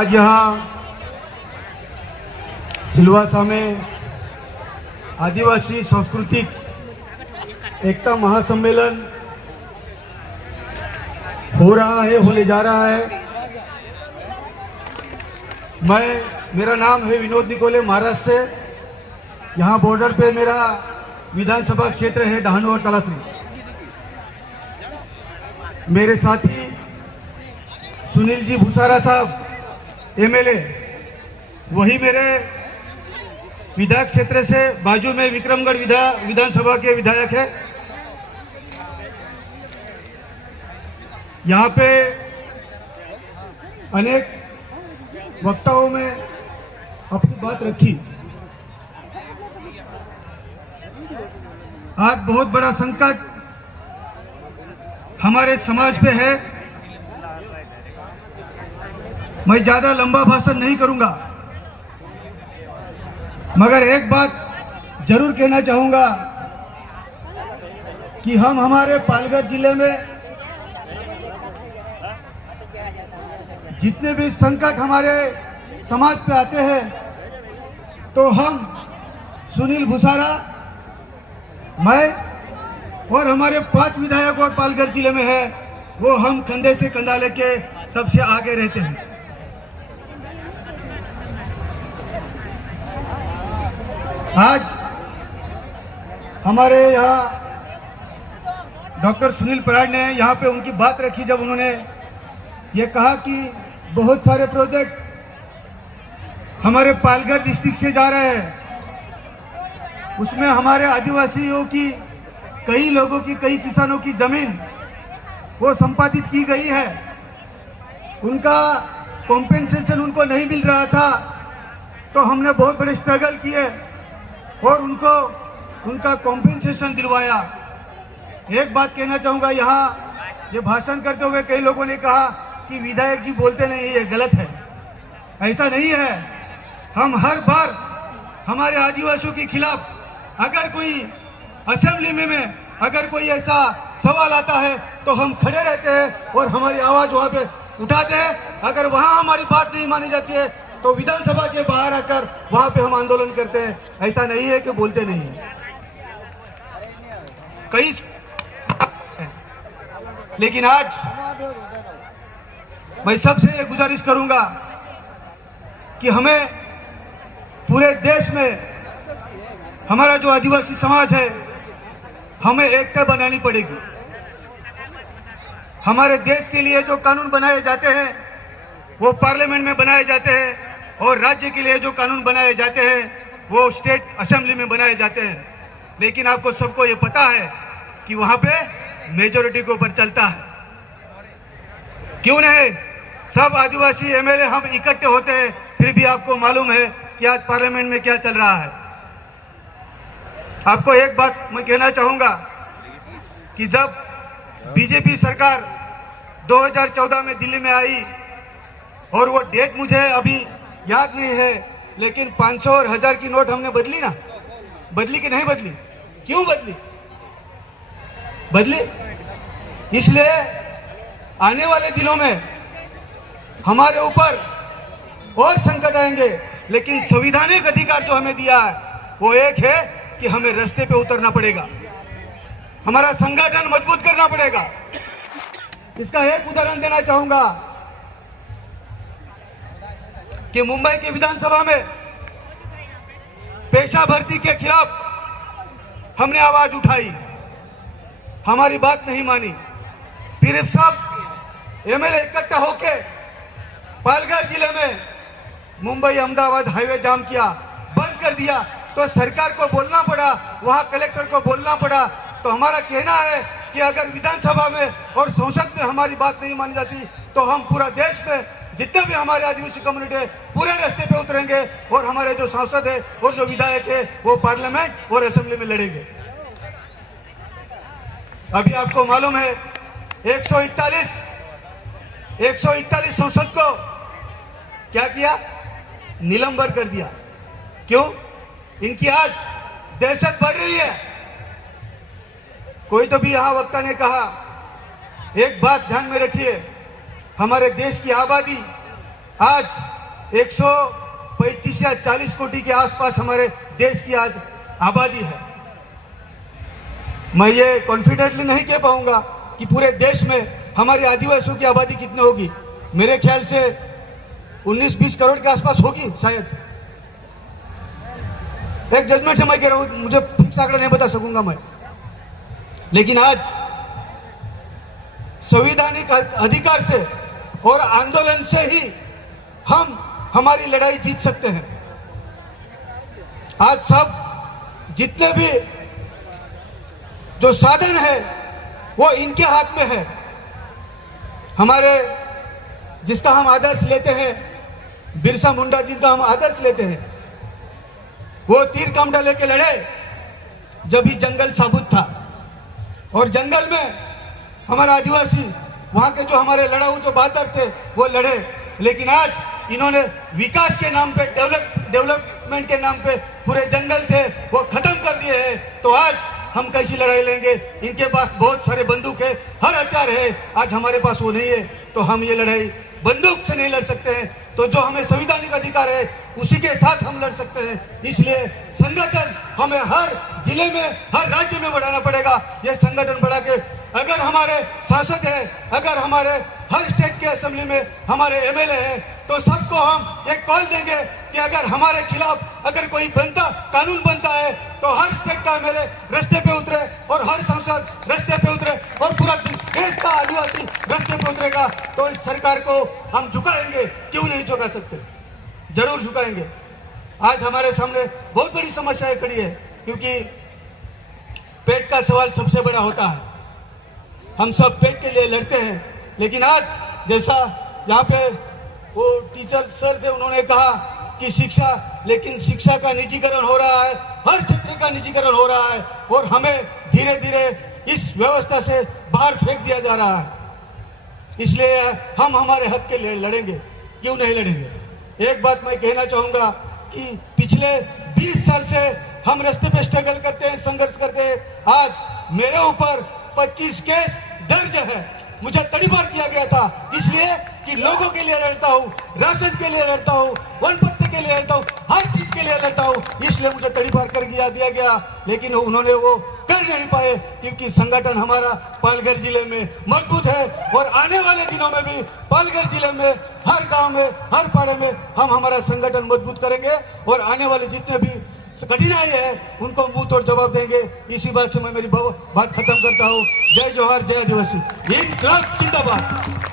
आज यहाँ सिलवासा में आदिवासी सांस्कृतिक एकता महासम्मेलन हो रहा है, होने जा रहा है। मेरा नाम है विनोद निकोले, महाराष्ट्र से। यहाँ बॉर्डर पे मेरा विधानसभा क्षेत्र है डहाणू और तलासरी। मेरे साथी सुनील जी भूसारा साहब एमएलए, वही मेरे विधायक क्षेत्र से बाजू में विक्रमगढ़ विधानसभा के विधायक है। यहाँ पे अनेक वक्ताओं में अपनी बात रखी। आज बहुत बड़ा संकट हमारे समाज पे है। मैं ज्यादा लंबा भाषण नहीं करूंगा, मगर एक बात जरूर कहना चाहूंगा कि हम हमारे पालघर जिले में जितने भी संकट हमारे समाज पे आते हैं, तो हम सुनील भूसारा, मैं और हमारे 5 विधायक और पालघर जिले में है, वो हम कंधे से कंधा लेके सबसे आगे रहते हैं। आज हमारे यहाँ डॉक्टर सुनील पराड ने यहाँ पे उनकी बात रखी, जब उन्होंने ये कहा कि बहुत सारे प्रोजेक्ट हमारे पालघर डिस्ट्रिक्ट से जा रहे हैं, उसमें हमारे आदिवासियों की, कई लोगों की, कई किसानों की जमीन वो संपादित की गई है। उनका कॉम्पेंसेशन उनको नहीं मिल रहा था, तो हमने बहुत बड़े स्ट्रगल किए और उनको उनका कॉम्पेंसेशन दिलवाया। एक बात कहना चाहूंगा, यहाँ ये भाषण करते हुए कई लोगों ने कहा कि विधायक जी बोलते नहीं, ये गलत है। ऐसा नहीं है। हम हर बार हमारे आदिवासियों के खिलाफ अगर कोई असेंबली में अगर कोई ऐसा सवाल आता है तो हम खड़े रहते हैं और हमारी आवाज वहां पे उठाते हैं। अगर वहां हमारी बात नहीं मानी जाती है तो विधानसभा के बाहर आकर वहां पे हम आंदोलन करते हैं। ऐसा नहीं है कि बोलते नहीं है। कई लेकिन आज मैं सबसे ये गुजारिश करूंगा कि हमें पूरे देश में हमारा जो आदिवासी समाज है, हमें एकता बनानी पड़ेगी। हमारे देश के लिए जो कानून बनाए जाते हैं वो पार्लियामेंट में बनाए जाते हैं, और राज्य के लिए जो कानून बनाए जाते हैं वो स्टेट असेंबली में बनाए जाते हैं। लेकिन आपको सबको ये पता है कि वहां पे मेजोरिटी के ऊपर चलता है। क्यों नहीं? सब आदिवासी एमएलए हम इकट्ठे होते हैं, फिर भी आपको मालूम है कि आज पार्लियामेंट में क्या चल रहा है। आपको एक बात मैं कहना चाहूंगा कि जब बीजेपी सरकार 2014 में दिल्ली में आई, और वो डेट मुझे अभी याद नहीं है, लेकिन 500 और 1000 की नोट हमने बदली ना, बदली कि नहीं बदली? क्यों बदली? बदली इसलिए आने वाले दिनों में हमारे ऊपर और संकट आएंगे, लेकिन संवैधानिक अधिकार जो हमें दिया है वो एक है कि हमें रास्ते पे उतरना पड़ेगा, हमारा संगठन मजबूत करना पड़ेगा। इसका एक उदाहरण देना चाहूंगा कि मुंबई के विधानसभा में पेशा भर्ती के खिलाफ हमने आवाज उठाई, हमारी बात नहीं मानी। फिर सब एमएलए इकट्ठा होके पालघर जिले में मुंबई अहमदाबाद हाईवे जाम किया, बंद कर दिया, तो सरकार को बोलना पड़ा, वहां कलेक्टर को बोलना पड़ा। तो हमारा कहना है कि अगर विधानसभा में और संसद में हमारी बात नहीं मानी जाती तो हम पूरा देश में जितने भी हमारे आदिवासी कम्युनिटी है पूरे रास्ते पे उतरेंगे, और हमारे जो सांसद है और जो विधायक है वो पार्लियामेंट और असेंबली में लड़ेंगे। अभी आपको मालूम है 141 संसद को क्या किया? निलंबन कर दिया। क्यों? इनकी आज दहशत बढ़ रही है। कोई तो भी यहां वक्ता ने कहा, एक बात ध्यान में रखिए, हमारे देश की आबादी आज 135 या 40 कोटि के आसपास हमारे देश की आज आबादी है। मैं ये कॉन्फिडेंटली नहीं कह पाऊंगा कि पूरे देश में हमारी आदिवासियों की आबादी कितनी होगी। मेरे ख्याल से 19-20 करोड़ के आसपास होगी शायद। एक जजमेंट से मैं कह रहा हूं, मुझे फिक्स आंकड़ा नहीं बता सकूंगा मैं। लेकिन आज संवैधानिक अधिकार से और आंदोलन से ही हम हमारी लड़ाई जीत सकते हैं। आज सब जितने भी जो साधन है वो इनके हाथ में है। हमारे जिसका हम आदर्श लेते हैं, बिरसा मुंडा जी का हम आदर्श लेते हैं, वो तीर कामड़ा लेके लड़े जब ही जंगल साबुत था। और जंगल में हमारा आदिवासी, वहां के जो हमारे लड़ाऊ जो बहादुर थे वो लड़े। लेकिन आज इन्होंने विकास के नाम पे, डेवलपमेंट के नाम पे पूरे जंगल थे वो खत्म कर दिए हैं। तो आज हम कैसी लड़ाई लेंगे? इनके पास बहुत सारे बंदूक है, हर हथियार है, आज हमारे पास वो नहीं है। तो हम ये लड़ाई बंदूक से नहीं लड़ सकते हैं। तो जो हमें संवैधानिक अधिकार है उसी के साथ हम लड़ सकते हैं। इसलिए संगठन हमें हर जिले में, हर राज्य में बढ़ाना पड़ेगा। ये संगठन बढ़ा के अगर हमारे सांसद है, अगर हमारे हर स्टेट के असेंबली में हमारे एमएलए हैं, तो सबको हम एक कॉल देंगे कि अगर हमारे खिलाफ अगर कोई कानून बनता है तो हर स्टेट का एमएलए रास्ते पे उतरे और हर सांसद रास्ते पे उतरे और पूरा देश का आदिवासी रास्ते पे उतरेगा। तो इस सरकार को हम झुकाएंगे, क्यों नहीं झुका सकते? जरूर झुकाएंगे। आज हमारे सामने बहुत बड़ी समस्याएं खड़ी है, क्योंकि पेट का सवाल सबसे बड़ा होता है। हम सब पेट के लिए लड़ते हैं। लेकिन आज जैसा यहाँ पे वो टीचर सर थे, उन्होंने कहा कि शिक्षा, लेकिन शिक्षा का निजीकरण हो रहा है, हर क्षेत्र का निजीकरण हो रहा है और हमें धीरे धीरे इस व्यवस्था से बाहर फेंक दिया जा रहा है। इसलिए हम हमारे हक के लिए लड़ेंगे, क्यों नहीं लड़ेंगे? एक बात मैं कहना चाहूंगा कि पिछले 20 साल से हम रास्ते पे स्ट्रगल करते हैं, संघर्ष करते हैं। आज मेरे ऊपर 25 केस दर्ज है। मुझे तड़ीपार किया गया था इसलिए कि लोगों के लिए लड़ता हूँ, राशन के लिए लड़ता हूँ, वन पत्ते के लिए लड़ता हूँ, हर चीज के लिए लड़ता हूँ, इसलिए मुझे तड़ीपार कर दिया गया। लेकिन उन्होंने वो कर नहीं पाए, क्योंकि संगठन हमारा पालघर जिले में मजबूत है। और आने वाले दिनों में भी पालघर जिले में हर गांव में, हर पाड़े में हम हमारा संगठन मजबूत करेंगे और आने वाले जितने भी कठिनाई है उनको मुंह तोड़ जवाब देंगे। इसी बात से मैं मेरी बात खत्म करता हूँ। जय जोहार, जय आदिवासी, इनकलाब जिंदाबाद।